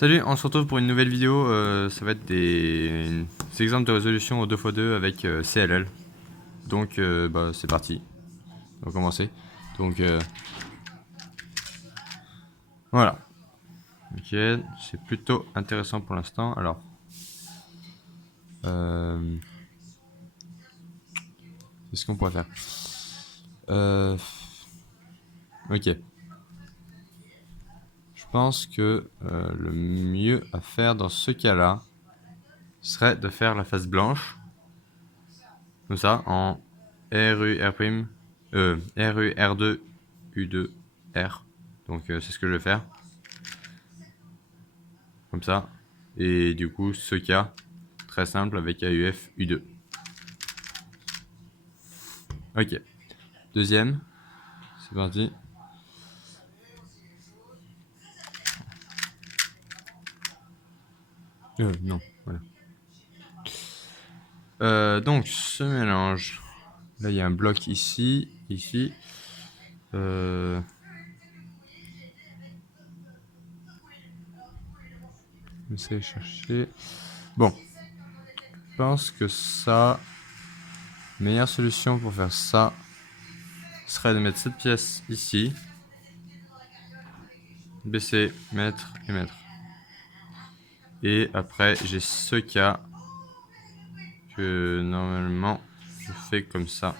Salut, on se retrouve pour une nouvelle vidéo. Ça va être des exemples de résolution au 2x2 avec CLL. Donc, c'est parti. On va commencer. Donc, voilà. Ok, c'est plutôt intéressant pour l'instant. Alors, qu'est-ce qu'on pourrait faire Ok. Je pense que le mieux à faire dans ce cas-là serait de faire la face blanche. Comme ça, en RU, R', RU, R2, U2, R. Donc, c'est ce que je vais faire. Comme ça. Et du coup, ce cas, très simple avec AUF U2. Ok. Deuxième. C'est parti. Non, voilà. Donc, ce mélange. Là, il y a un bloc ici, ici. J'essaie de chercher. Bon. Je pense que ça. Meilleure solution pour faire ça serait de mettre cette pièce ici. Baisser, mettre et mettre. Et après, j'ai ce cas que normalement je fais comme ça.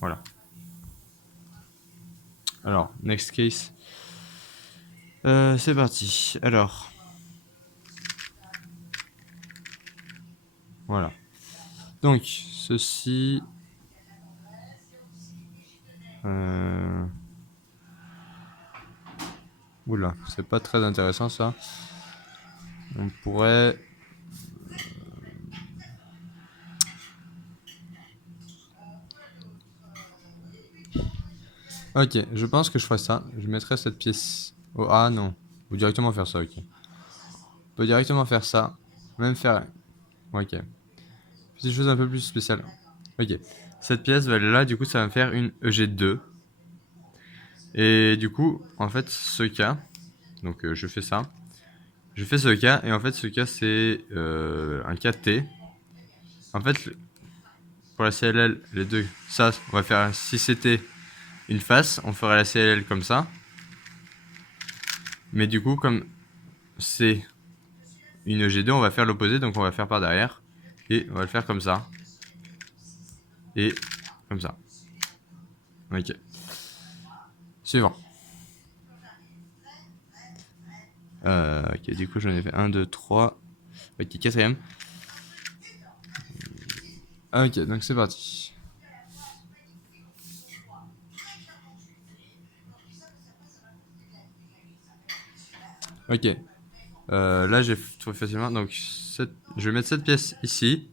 Voilà. Alors, next case. C'est parti. Alors. Voilà. Donc, ceci. Oula, c'est pas très intéressant ça. On pourrait. Ok, je pense que je ferais ça. Je mettrais cette pièce. Oh, ah non. Ou directement faire ça, ok. On peut directement faire ça. Même faire. Ok. Petite chose un peu plus spéciale. Ok. Cette pièce va aller là, du coup, ça va me faire une EG2. Et du coup, en fait, ce cas. Donc, je fais ça. Je fais ce cas, et en fait, ce cas, c'est un cas T. En fait, pour la CLL, les deux, ça, on va faire, si c'était une face, on ferait la CLL comme ça. Mais du coup, comme c'est une G2, on va faire l'opposé, donc on va faire par derrière. Et on va le faire comme ça. Et comme ça. Ok. Suivant. Ok, du coup, j'en ai fait 1, 2, 3. Ok, quatrième. Ok, donc c'est parti. Ok. Là, j'ai trouvé facilement. Donc, je vais mettre cette pièce ici.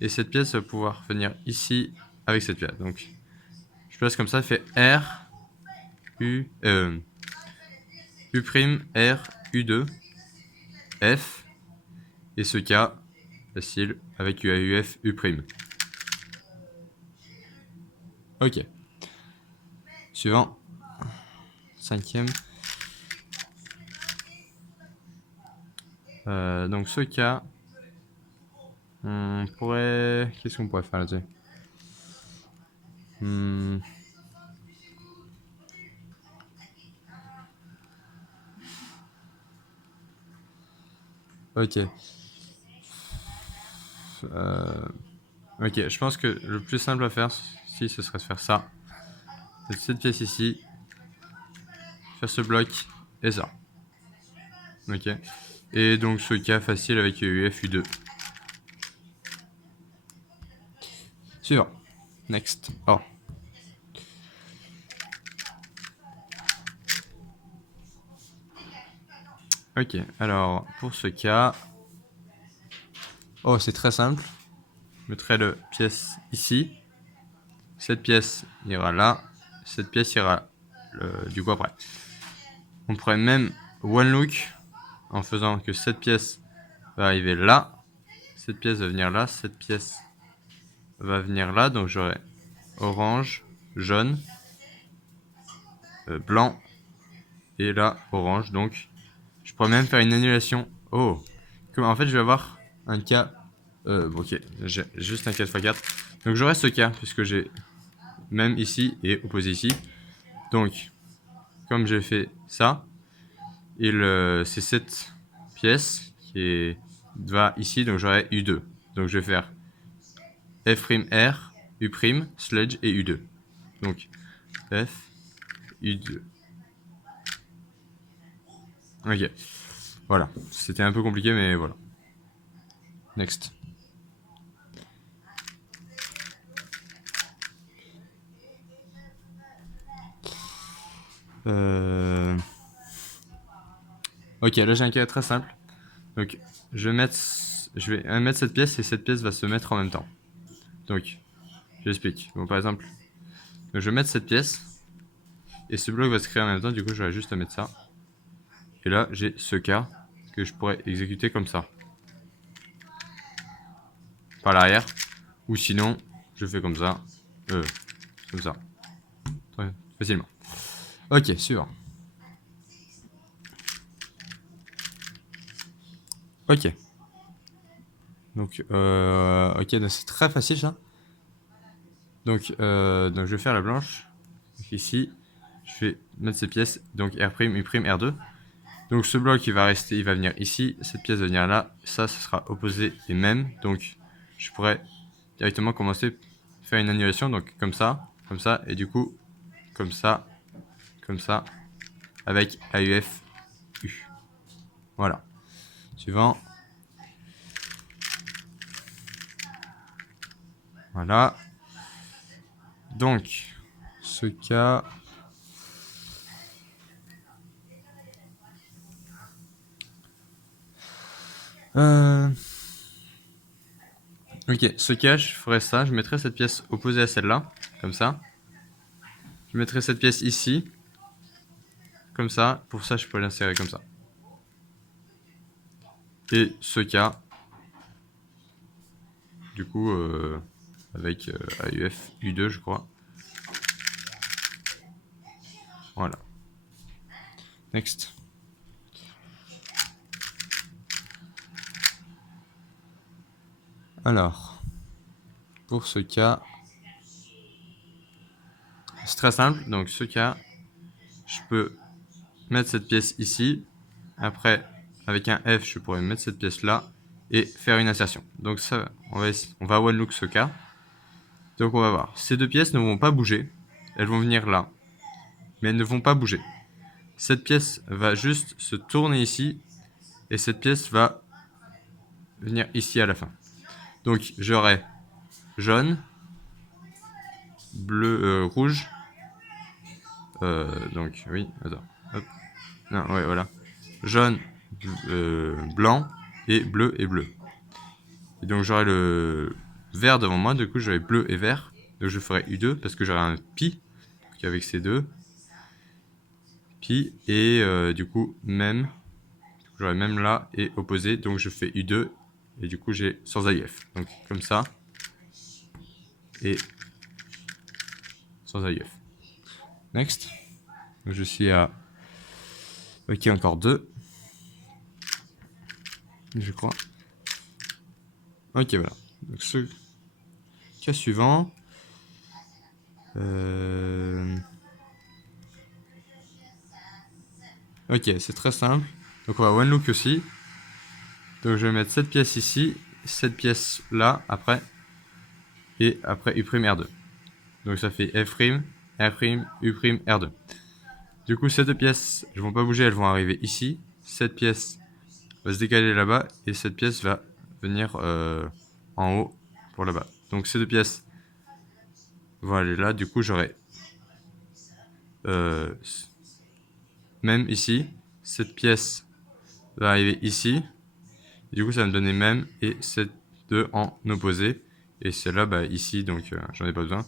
Et cette pièce va pouvoir venir ici avec cette pièce. Donc, je place comme ça. Fait R, U, U', R, U2, F. Et ce cas, facile, avec UAUF, U'. Ok. Suivant. Cinquième. Donc, ce cas, on pourrait. Qu'est-ce qu'on pourrait faire là-dessus? Ok. Ok, je pense que le plus simple à faire, si ce serait de faire ça. Cette pièce ici. Faire ce bloc et ça. Ok. Et donc ce cas facile avec UF U2. Suivant. Next. Oh. Ok, alors pour ce cas. Oh, c'est très simple. Je mettrai la pièce ici. Cette pièce ira là. Cette pièce ira du coup après. On pourrait même one look en faisant que cette pièce va arriver là. Cette pièce va venir là. Cette pièce va venir là. Donc j'aurai orange, jaune. blanc et là orange. Donc je pourrais même faire une annulation. Oh, comme en fait je vais avoir un cas. Bon, ok, j'ai juste un 4x4. Donc j'aurai ce cas puisque j'ai même ici et opposé ici. Donc comme j'ai fait ça, c'est cette pièce qui va ici, donc j'aurai U2. Donc je vais faire F', U', Sledge et U2. Donc F, U2. Ok. Voilà. C'était un peu compliqué, mais voilà. Next. Ok, là j'ai un cas très simple. Donc je vais mettre cette pièce et cette pièce va se mettre en même temps. Donc j'explique. Bon, par exemple, donc, je vais mettre cette pièce et ce bloc va se créer en même temps. Du coup, j'aurai juste à mettre ça. Et là, j'ai ce cas que je pourrais exécuter comme ça. Par l'arrière. Ou sinon, je fais comme ça. Comme ça. Très facilement. Ok, suivant. Ok. Donc, ok, donc c'est très facile ça. Donc je vais faire la blanche. Donc, ici, je vais mettre ces pièces. Donc R', U', R2. Donc ce bloc il va rester, il va venir ici. Cette pièce va venir là. Ça, ce sera opposé et même. Donc je pourrais directement commencer à faire une annulation. Donc comme ça. Et du coup, comme ça, avec AUF U. Voilà. Suivant. Voilà. Donc, ce cas. Ok, ce cas, je ferais ça. Je mettrais cette pièce opposée à celle-là. Comme ça. Je mettrais cette pièce ici. Comme ça. Pour ça, je peux l'insérer comme ça. Et ce cas. Du coup, avec AUF U2, je crois. Voilà. Next. Alors, pour ce cas, c'est très simple. Donc, ce cas, je peux mettre cette pièce ici. Après, avec un F, je pourrais mettre cette pièce là et faire une insertion. Donc, ça, on va one look ce cas. Donc, on va voir. Ces deux pièces ne vont pas bouger. Elles vont venir là. Mais elles ne vont pas bouger. Cette pièce va juste se tourner ici. Et cette pièce va venir ici à la fin. Donc, j'aurai jaune, bleu, rouge. Donc, oui, attends. Hop. Non, ouais, voilà. Jaune, blanc et bleu et bleu. Et donc, j'aurai le vert devant moi. Du coup, j'aurai bleu et vert. Donc, je ferai U2 parce que j'aurai un pi. Donc, avec ces deux. Pi. Et du coup, même. J'aurai même là et opposé. Donc, je fais U2. Et du coup, j'ai sans AIF. Donc, comme ça. Et sans AIF. Next. Donc, je suis à. Ok, encore deux. Je crois. Ok, voilà. Donc, ce cas suivant. Ok, c'est très simple. Donc, on va one look aussi. Donc, je vais mettre cette pièce ici, cette pièce là, après. Et après, U' R2. Donc, ça fait F', R', U', R2. Du coup, ces deux pièces, elles vont pas bouger, elles vont arriver ici. Cette pièce va se décaler là-bas et cette pièce va venir en haut pour là-bas. Donc, ces deux pièces vont aller là. Du coup, j'aurai même ici. Cette pièce va arriver ici. Du coup, ça va me donner même et ces deux en opposé. Et celle-là, bah, ici, donc j'en ai pas besoin.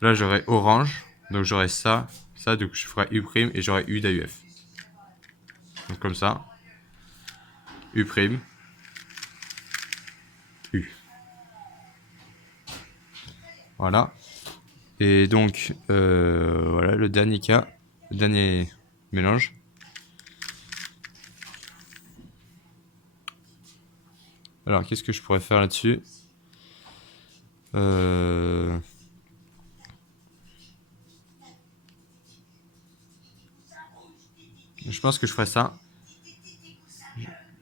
Là, j'aurai orange. Donc, j'aurai ça. Donc je ferai U' et j'aurai U d'AUF. Donc, comme ça. U', U. Voilà. Et donc, voilà le dernier cas. le dernier mélange. Alors, qu'est-ce que je pourrais faire là-dessus? Je pense que je ferai ça.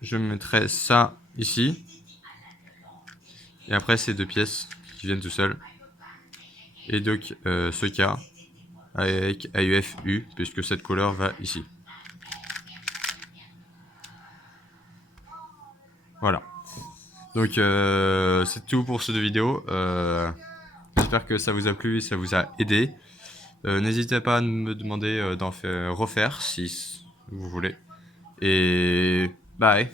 Je mettrai ça ici. Et après, ces deux pièces qui viennent tout seuls. Et donc, ce cas avec AUFU, puisque cette couleur va ici. Voilà. Donc, c'est tout pour cette vidéo. J'espère que ça vous a plu et ça vous a aidé. N'hésitez pas à me demander d'en refaire si vous voulez. Et bye!